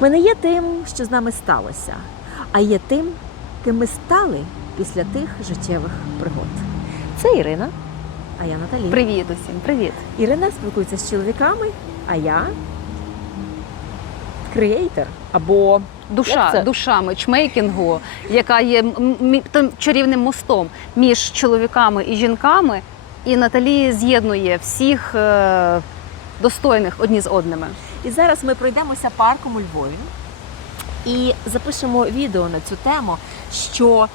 Ми не є тим, що з нами сталося, а є тим, ким ми стали після тих життєвих пригод. Це Ірина, а я Наталі. Привіт усім, привіт. Ірина спілкується з чоловіками, а я креатор або Душа, душа мечмейкінгу, яка є тим чарівним мостом між чоловіками і жінками, і Наталі з'єднує всіх е, достойних одні з одними. І зараз ми пройдемося парком у Львові і запишемо відео на цю тему, що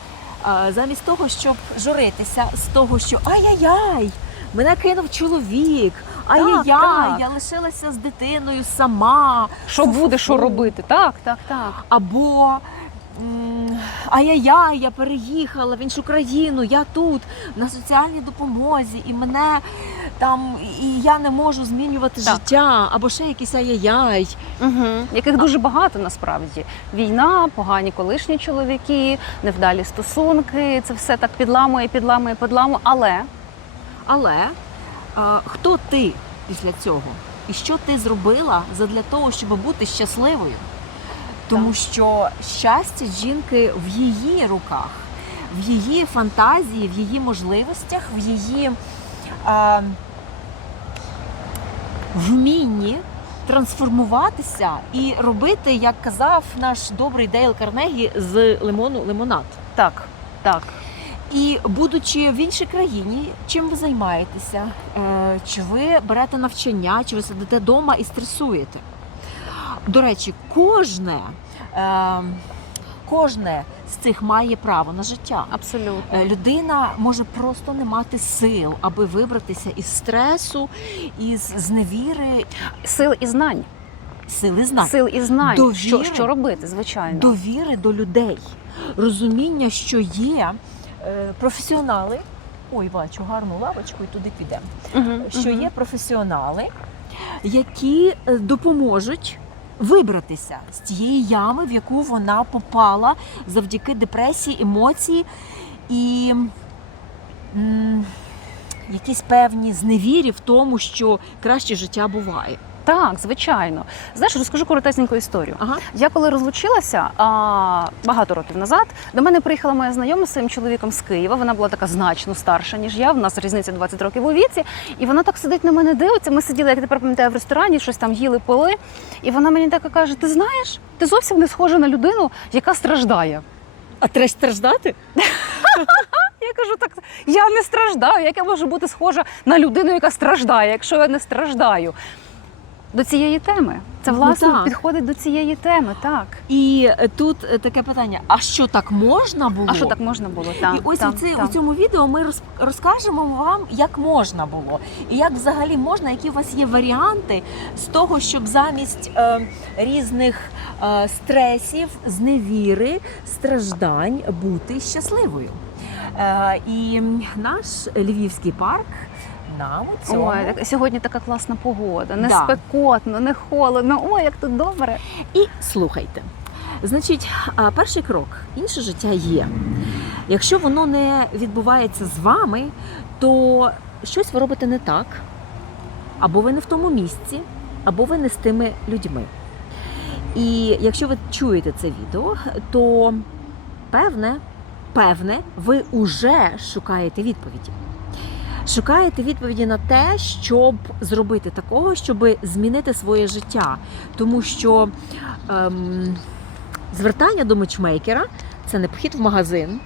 е, замість того, щоб журитися з того, що ай-яй-яй, мене кинув чоловік, ай-яй-яй, так. я лишилася з дитиною сама. Що буде, що робити? Так, так, так. Або ай-яй-яй, я переїхала в іншу країну, я тут на соціальній допомозі, і мене там, і я не можу змінювати Так. життя, або ще якийсь ай-яй-яй. Угу. Яких дуже багато насправді. Війна, погані колишні чоловіки, невдалі стосунки. Це все так підламує, підламує, підламує. Але Але а, хто ти після цього? І що ти зробила задля того, щоб бути щасливою? Тому що щастя жінки в її руках, в її фантазії, в її можливостях, в її а, вмінні трансформуватися і робити, як казав наш добрий Дейл Карнегі, з лимону лимонад. так, так. І будучи в іншій країні, чим ви займаєтеся? Е, Чи ви берете навчання, чи ви сидите вдома і стресуєте? До речі, кожне, е, кожне з цих має право на життя. Абсолютно. Е, Людина може просто не мати сил, аби вибратися із стресу, із зневіри, Сил і знань. сили знань. Сил і знань. Довіри. Що, що робити, звичайно. довіри до людей, розуміння, що є е, професіонали. Ой, бачу гарну лавочку, і туди підемо. Мгм, Що мгм. є професіонали, які е, допоможуть вибратися з тієї ями, в яку вона попала завдяки депресії, емоції і якісь певні зневірі в тому, що краще життя буває. Так, звичайно. Знаєш, розкажу коротесеньку історію. Ага. Я коли розлучилася а, багато років назад, до мене приїхала моя знайома з своїм чоловіком з Києва. Вона була така значно старша, ніж я. В нас різниця 20 років у віці. І вона так сидить на мене, дивиться. Ми сиділи, як тепер пам'ятаю, в ресторані, щось там їли, пили. І вона мені так каже: Ти знаєш, ти зовсім не схожа на людину, яка страждає. А треба страждати? Я кажу, так я не страждаю. Як я можу бути схожа на людину, яка страждає, якщо я не страждаю? До цієї теми. Це Ну, власне так. підходить до цієї теми, так. І е, тут е, таке питання: а що так можна було? А що так можна було? Так, і ось так, у, цей- так. у цьому відео ми роз- розкажемо вам, як можна було, і як взагалі можна, які у вас є варіанти з того, щоб замість е, різних е, стресів, зневіри, страждань бути щасливою. Е, і наш львівський парк нам у цьому Ой, так, сьогодні така класна погода, не Да. спекотно, не холодно. Ой, як тут добре. І слухайте. Значить, перший крок інше життя є. Якщо воно не відбувається з вами, то щось ви робите не так, або ви не в тому місці, або ви не з тими людьми. І якщо ви чуєте це відео, то певне, певне, ви вже шукаєте відповіді. Шукаєте відповіді на те, щоб зробити такого, щоб змінити своє життя. Тому що ем, звертання до матчмейкера це не похід в магазин.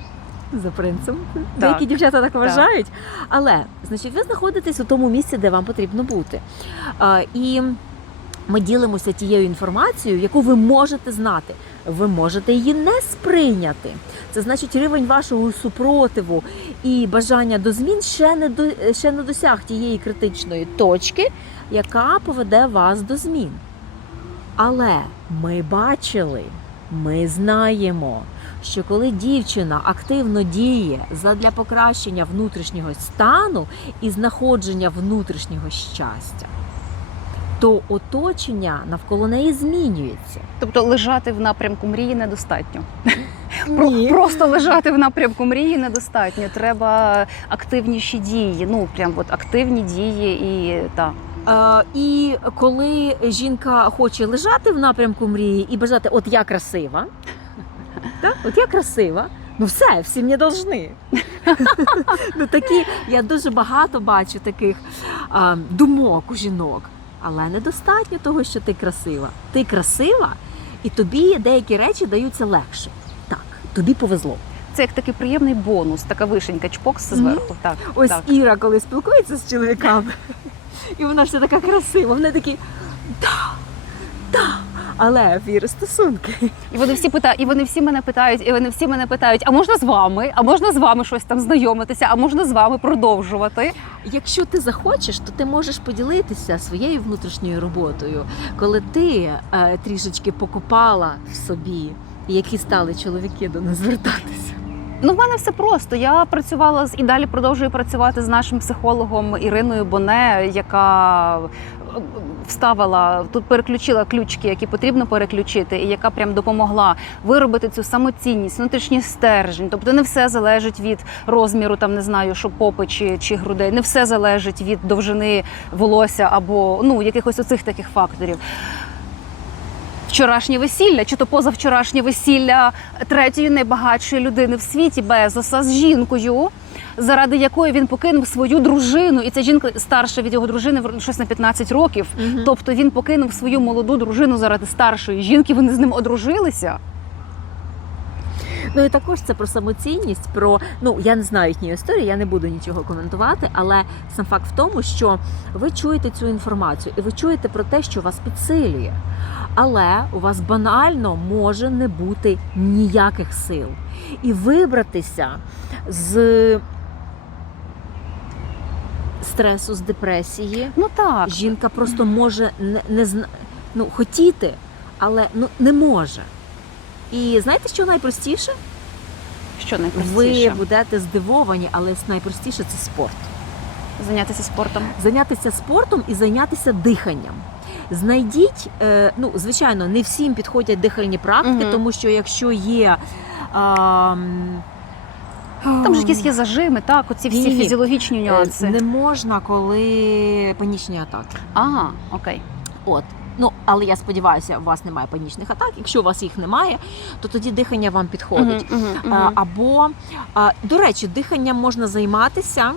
За принципом, деякі дівчата так вважають. Але значить, ви знаходитесь у тому місці, де вам потрібно бути. А, і ми ділимося тією інформацією, яку ви можете знати. Ви можете її не сприйняти. Це значить, рівень вашого супротиву і бажання до змін ще не до ще не досяг тієї критичної точки, яка поведе вас до змін. Але ми бачили, ми знаємо, що коли дівчина активно діє задля покращення внутрішнього стану і знаходження внутрішнього щастя, то оточення навколо неї змінюється. Тобто лежати в напрямку мрії недостатньо. Про- Просто лежати в напрямку мрії недостатньо. Треба активніші дії. Ну прям от активні дії і так. Е, і коли жінка хоче лежати в напрямку мрії і бажати, от я красива, так? от я красива, ну все, всі мені должны. ну, такі, я дуже багато бачу таких а, думок у жінок. Але недостатньо того, що ти красива. Ти красива, і тобі деякі речі даються легше. Так, тобі повезло. Це як такий приємний бонус, така вишенька чпокс зверху. Так, Ось так. Іра, коли спілкується з чоловіками, і вона ж така красива, вони такі да, да. Але в Іри стосунки. І вони всі питають, і вони всі мене питають, і вони всі мене питають: а можна з вами? А можна з вами щось там знайомитися? А можна з вами продовжувати? Якщо ти захочеш, то ти можеш поділитися своєю внутрішньою роботою, коли ти е, трішечки покопала в собі, які стали чоловіки до нас звертатися. Ну, в мене все просто. Я працювала з і далі продовжую працювати з нашим психологом Іриною Боне, яка вставила тут, переключила ключики, які потрібно переключити, і яка прям допомогла виробити цю самоцінність, внутрішній стержень. Тобто не все залежить від розміру, там не знаю, що попи чи, чи грудей, не все залежить від довжини волосся або ну якихось оцих таких факторів. Вчорашнє весілля, чи то позавчорашнє весілля третьої найбагатшої людини в світі Безоса з жінкою, заради якої він покинув свою дружину, і ця жінка старша від його дружини щось на 15 років. Тобто він покинув свою молоду дружину заради старшої жінки. Вони з ним одружилися. Ну і також це про самоцінність, про ну я не знаю їхньої історії, я не буду нічого коментувати, але сам факт в тому, що ви чуєте цю інформацію і ви чуєте про те, що вас підсилює. Але у вас банально може не бути ніяких сил. І вибратися з стресу, з депресії. Ну так. Жінка просто може не, не зна... ну, хотіти, але ну, не може. І знаєте, що найпростіше? Що найпростіше? Ви будете здивовані, але найпростіше це спорт. Зайнятися спортом. Зайнятися спортом і зайнятися диханням. Знайдіть, е, ну звичайно, не всім підходять дихальні практики, Мгм. тому що якщо є. А, Там ж якісь є зажими, так, оці всі Ні-ні-ні. фізіологічні е, нюанси. не можна, коли панічні атаки. Ага, окей. От. Ну, але я сподіваюся, у вас немає панічних атак. Якщо у вас їх немає, то тоді дихання вам підходить. Мгм, мгм, А, мгм. Або, до речі, диханням можна займатися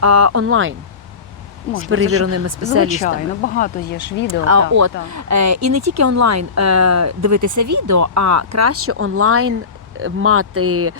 а, онлайн з перевіреними спеціалістами. Звичайно, багато є ж відео. А, так, от. так. Е, і не тільки онлайн е, дивитися відео, а краще онлайн е, мати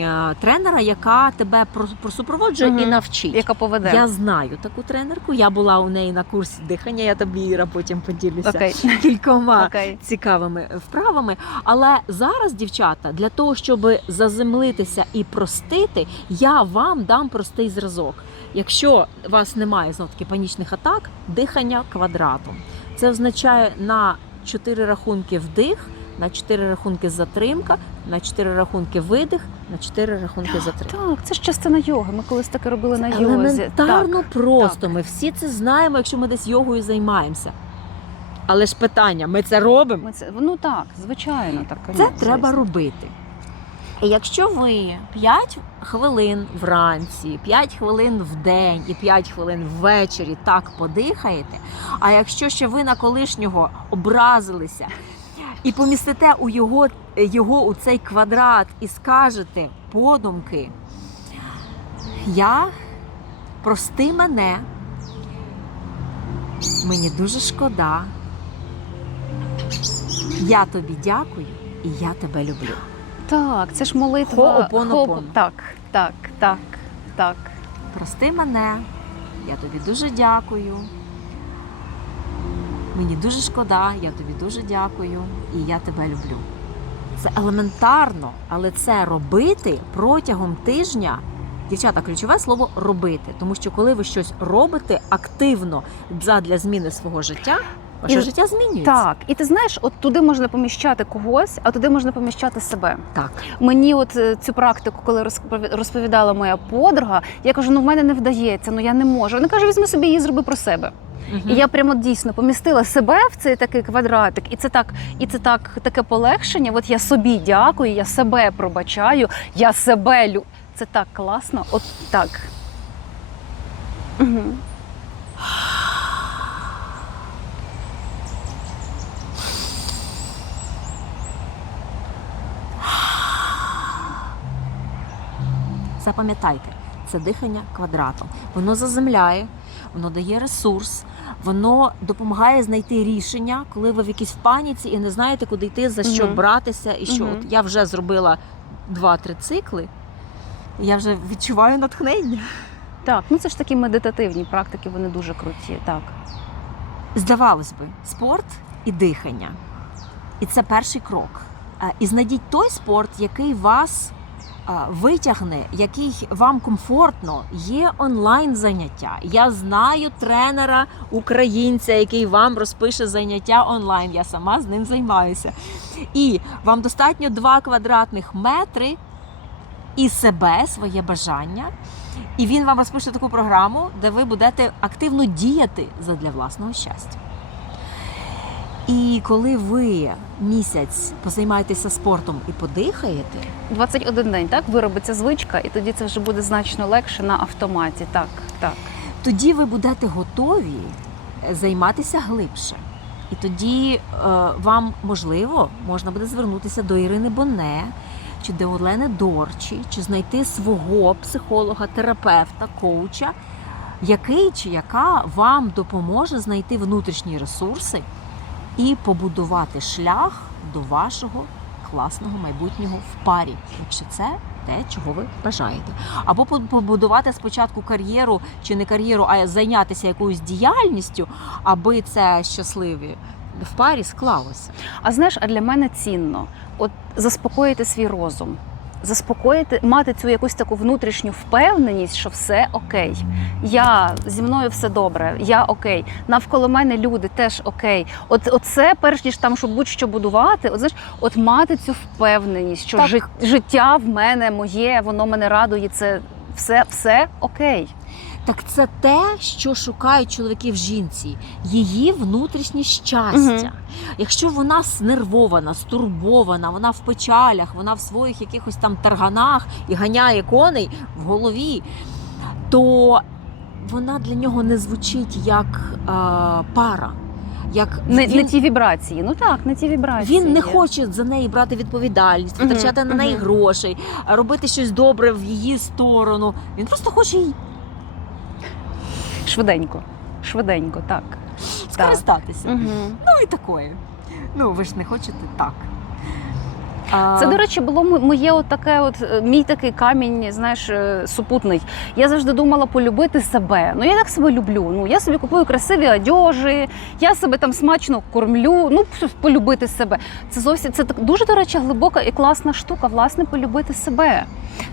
е, тренера, яка тебе прос- просупроводжує Мгм. і навчить. Яка поведе. Я знаю таку тренерку. Я була у неї на курсі дихання. Я тобі Іра потім поділюся Окей. кількома Окей. цікавими вправами. Але зараз, дівчата, для того, щоб заземлитися і простити, я вам дам простий зразок. Якщо у вас немає знов таки панічних атак, дихання квадратом. Це означає на 4 рахунки вдих, на 4 рахунки затримка, на 4 рахунки видих, на 4 рахунки затримка. Так, це ж частина йоги. Ми колись таке робили на йозі. елементарно Так. просто. Ми всі це знаємо, якщо ми десь йогою займаємося. Але ж питання: ми це робимо? Ми це, ну так, звичайно, так. Це звісно. треба робити. І якщо ви 5 хвилин вранці, 5 хвилин в день і 5 хвилин ввечері так подихаєте, а якщо ще ви на колишнього образилися і помістите у його, його у цей квадрат і скажете подумки, я прости мене, мені дуже шкода. Я тобі дякую і я тебе люблю. Так, це ж молитва. Хо'опонопоно. Хо'оп- Так, так, так, так. Прости мене, я тобі дуже дякую. Мені дуже шкода, я тобі дуже дякую і я тебе люблю. Це елементарно, але це робити протягом тижня. Дівчата, ключове слово робити, тому що коли ви щось робите активно для зміни свого життя, ваше І- життя змінюється. Так, і ти знаєш, от туди можна поміщати когось, а туди можна поміщати себе. так. Мені от е, цю практику, коли розпові- розповідала моя подруга, я кажу: ну в мене не вдається, ну я не можу. Вона каже, візьми собі її зроби про себе. Угу. І я прямо дійсно помістила себе в цей такий квадратик, і це так, і це так таке полегшення. От я собі дякую, я себе пробачаю, я себе лю. Це так класно, от так. Угу. Запам'ятайте це дихання квадратом. Воно заземляє, воно дає ресурс, воно допомагає знайти рішення, коли ви в якійсь паніці і не знаєте, куди йти, за що Мгм. братися, і що Мгм. от я вже зробила два-три цикли. і Я вже відчуваю натхнення. Так, ну це ж такі медитативні практики, вони дуже круті. Так. Здавалось би, спорт і дихання. І це перший крок. Е, І знайдіть той спорт, який вас витягне, який вам комфортно. Є онлайн заняття. Я знаю тренера українця, який вам розпише заняття онлайн. Я сама з ним займаюся. І вам достатньо 2 квадратних метри і себе, своє бажання. І він вам розпише таку програму, де ви будете активно діяти задля власного щастя. І коли ви місяць позаймаєтеся спортом і подихаєте, 21 день, так, виробиться звичка, і тоді це вже буде значно легше на автоматі. Так, так. тоді ви будете готові е, займатися глибше. І тоді е, вам можливо можна буде звернутися до Ірини Боне чи до Олени Дорчі, чи знайти свого психолога, терапевта, коуча, який чи яка вам допоможе знайти внутрішні ресурси і побудувати шлях до вашого класного майбутнього в парі, якщо це те, чого ви бажаєте. Або побудувати спочатку кар'єру чи не кар'єру, а зайнятися якоюсь діяльністю, аби це щасливі в парі склалося. А знаєш, а для мене цінно от заспокоїти свій розум, заспокоїти, мати цю якусь таку внутрішню впевненість, що все окей. Я зі мною все добре, я окей. Навколо мене люди теж окей. От оце, перш ніж там, щоб будь-що будувати, от знаєш, от мати цю впевненість, що Так. життя в мене моє, воно мене радує. Це все, все окей. Так це те, що шукають чоловіки в жінці, її внутрішнє щастя. Мгм. Якщо вона знервована, стурбована, вона в печалях, вона в своїх якихось там тарганах і ганяє коней в голові, то вона для нього не звучить як е, пара. Як Не, він, не ті вібрації. Ну так, не ті вібрації. він не хоче за неї брати відповідальність, витрачати на неї мгм. грошей, робити щось добре в її сторону. Він просто хоче їй швиденько. Швиденько, так. скористатися. Угу. Ну і такої. Ну, ви ж не хочете так. Це, до речі, було моє от таке, от е, мій такий камінь, знаєш, е, супутний. Я завжди думала полюбити себе. Ну я так себе люблю. Ну я собі купую красиві одежі, я себе там смачно кормлю. Ну полюбити себе. Це зовсім це так дуже, до речі, глибока і класна штука. Власне, полюбити себе.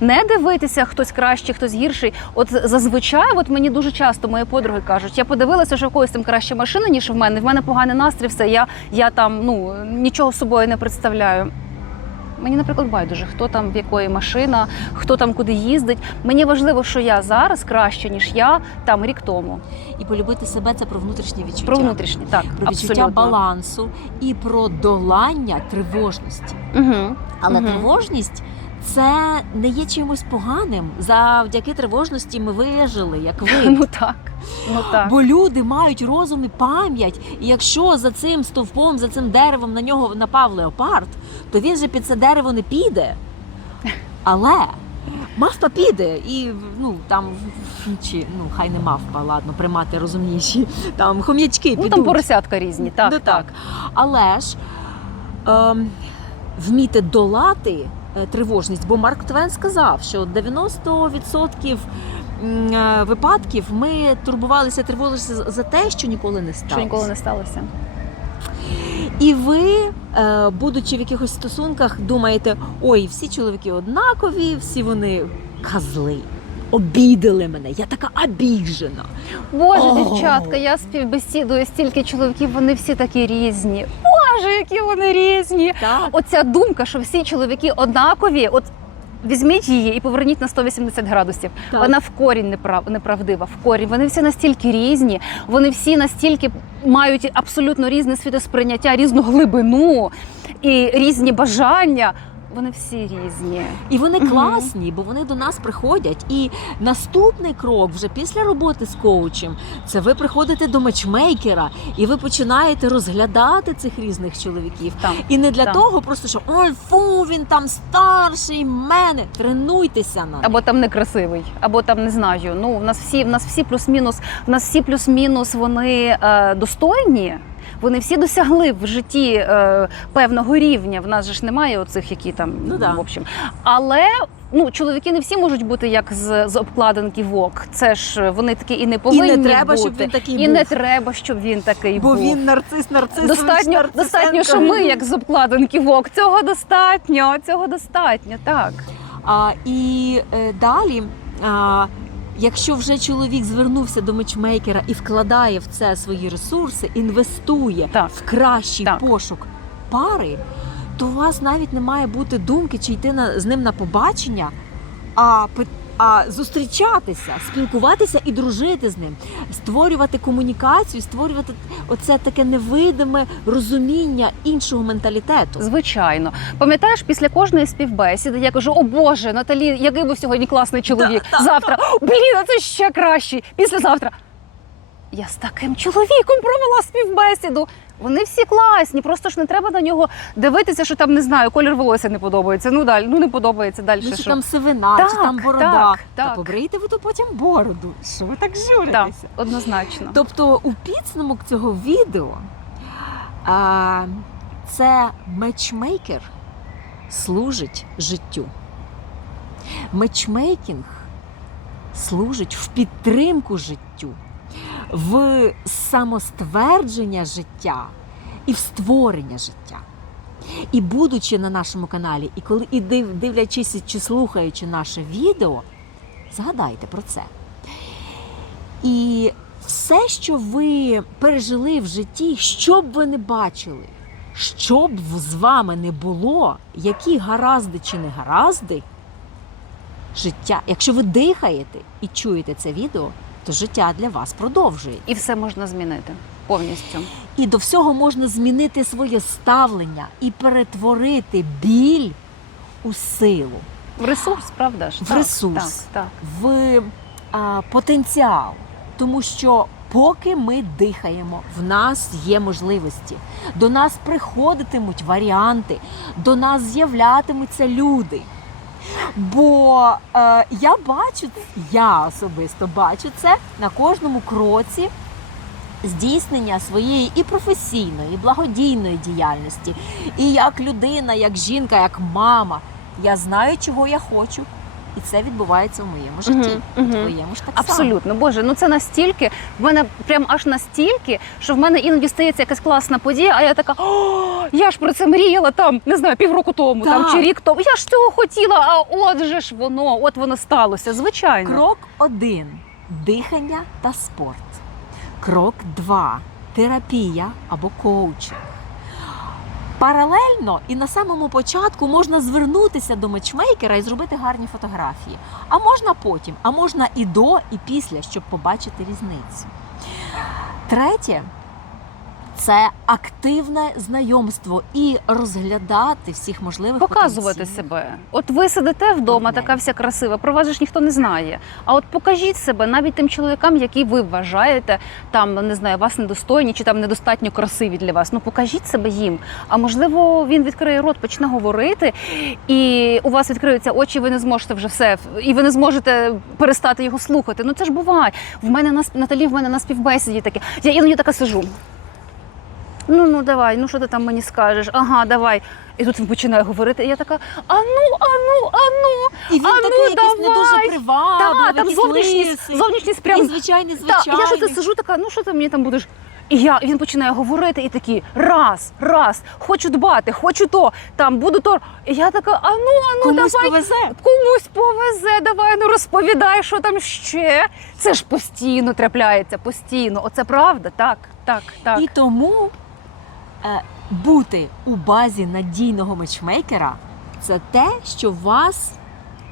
Не дивитися, хтось кращий, хтось гірший. От зазвичай, от мені дуже часто мої подруги кажуть, я подивилася, що в когось там краща машина, ніж в мене. В мене поганий настрій, все. Я, я там ну нічого собою не представляю. Мені, наприклад, байдуже, хто там в якої машина, хто там куди їздить. Мені важливо, що я зараз краще, ніж я там рік тому. І полюбити себе це про внутрішні відчуття. Про внутрішні, так Про відчуття абсолютно. балансу і про долання тривожності. Угу. Але угу. тривожність це не є чимось поганим. Завдяки тривожності ми вижили, як ви. Ну так, ну так. Бо люди мають розум і пам'ять, і якщо за цим стовпом, за цим деревом на нього напав леопард, то він же під це дерево не піде. Але мавпа піде, і ну там чи ну хай не мавпа, ладно, примати розумніші. Там хом'ячки Ну там поросятка різні, так, Ну, так. Але ж ем, вміти долати тривожність, бо Марк Твен сказав, що 90% е, випадків ми турбувалися, тривожилися за- за те, що ніколи не сталося. Що ніколи не сталося. І ви, е, будучи в якихось стосунках, думаєте, ой, всі чоловіки однакові, всі вони козли. Обідали мене, я така обіжена. Боже, О. дівчатка, я співбесідую стільки чоловіків, вони всі такі різні. Боже, які вони різні. Так. Оця думка, що всі чоловіки однакові, от візьміть її і поверніть на 180 градусів. Так. Вона в корінь неправ, неправдива. В корінь. Вони всі настільки різні, вони всі настільки мають абсолютно різне світосприйняття, різну глибину і різні бажання. Вони всі різні. І вони класні, бо вони до нас приходять. І наступний крок, вже після роботи з коучем, це ви приходите до матчмейкера і ви починаєте розглядати цих різних чоловіків. Там. І не для Так. того, просто що ой, фу, він там старший мене. Тренуйтеся на них. Або там некрасивий, або там не знаю. Ну в нас всі в нас всі плюс-мінус, в нас всі плюс-мінус вони е, достойні. Вони всі досягли в житті е, певного рівня. В нас же ж немає оцих, які там Ну да. в общем. Але ну чоловіки не всі можуть бути як з, з обкладинки ВОК. Це ж вони такі і не І повинні не треба, бути. щоб він такий і був. не треба, щоб він такий Бо був. він нарцис, нарцис. Достатньо, достатньо, що ми, як з обкладинки ВОК, цього достатньо, цього достатньо, так. А, і е, далі, а, якщо вже чоловік звернувся до мечмейкера і вкладає в це свої ресурси, інвестує Так. в кращий Так. пошук пари, то у вас навіть не має бути думки, чи йти на, з ним на побачення, а, пи- а зустрічатися, спілкуватися і дружити з ним, створювати комунікацію, створювати оце таке невидиме розуміння іншого менталітету. Звичайно, пам'ятаєш, після кожної співбесіди я кажу: о Боже, Наталі, який був сьогодні класний чоловік. Завтра блін, а це ще кращий. Післязавтра. Я з таким чоловіком провела співбесіду. Вони всі класні, просто ж не треба на нього дивитися, що там не знаю, колір волосся не подобається. Ну далі, ну не подобається далі. Ну, що? там сивина, Так, чи там борода. так, Та так. побрийте ви то потім бороду. Що ви так Так, однозначно. Тобто у підсумок цього відео а, це мечмейкер служить життю. Мечмейкінг служить в підтримку життю, в самоствердження життя і в створення життя. І будучи на нашому каналі, і коли і дивлячись чи слухаючи наше відео, згадайте про це. І все, що ви пережили в житті, що б ви не бачили, що б з вами не було, які гаразди чи не гаразди, життя, якщо ви дихаєте і чуєте це відео, то життя для вас продовжує. І все можна змінити повністю. І до всього можна змінити своє ставлення і перетворити біль у силу, В ресурс, правда ж? В Так, ресурс. Так, так. в а, потенціал. Тому що поки ми дихаємо, в нас є можливості. До нас приходитимуть варіанти, до нас з'являтимуться люди. Бо е, я бачу, я особисто бачу це на кожному кроці здійснення своєї і професійної, і благодійної діяльності. І як людина, як жінка, як мама. Я знаю, чого я хочу. І це відбувається в моєму житті. Мгм, В твоєму ж так само. Абсолютно, Боже, ну це настільки, в мене прям аж настільки, що в мене іноді стається якась класна подія, а я така, о, я ж про це мріяла там, не знаю, півроку тому, там чи рік тому. Я ж цього хотіла, а от же ж воно, от воно сталося. Звичайно. Крок один дихання та спорт. Крок два терапія або коучинг. Паралельно і на самому початку можна звернутися до матчмейкера і зробити гарні фотографії. А можна потім, а можна і до, і після, щоб побачити різницю. Третє це активне знайомство і розглядати всіх можливих Показувати потенційних себе. От ви сидите вдома, партнерів. така вся красива. Про вас же ж ніхто не знає. А от покажіть себе навіть тим чоловікам, які ви вважаєте, там не знаю, вас недостойні чи там недостатньо красиві для вас. Ну покажіть себе їм. А можливо, він відкриє рот, почне говорити, і у вас відкриються очі, ви не зможете вже все, і ви не зможете перестати його слухати. Ну це ж буває. В мене на Наталі, в мене на співбесіді таке. Я іноді така сижу. Ну, ну давай, ну що ти там мені скажеш? Ага, давай. І тут він починає говорити, і я така: а ну, а ну, а ну. І він А ну, такий якийсь не дуже привабливий, Так, там якийсь зовнішність, лисий. зовнішність прям І звичайний, Так, звичайний. я ж оце сижу така, ну що ти мені там будеш? І я, і він починає говорити і такий раз, раз, хочу дбати, хочу то, там буду то. І я така, а ну, а ну, Комусь давай, повезе. комусь повезе, давай, ну розповідай, що там ще. Це ж постійно трапляється, постійно. Оце правда, так, так, так. І тому бути у базі надійного матчмейкера це те, що вас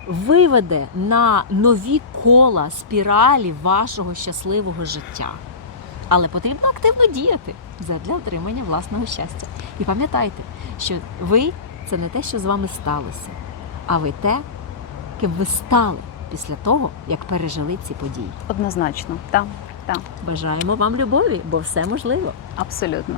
виведе на нові кола спіралі вашого щасливого життя. Але потрібно активно діяти для отримання власного щастя. І пам'ятайте, що ви це не те, що з вами сталося, а ви те, ким ви стали після того, як пережили ці події. Однозначно, так, так, Бажаємо вам любові, бо все можливо. абсолютно.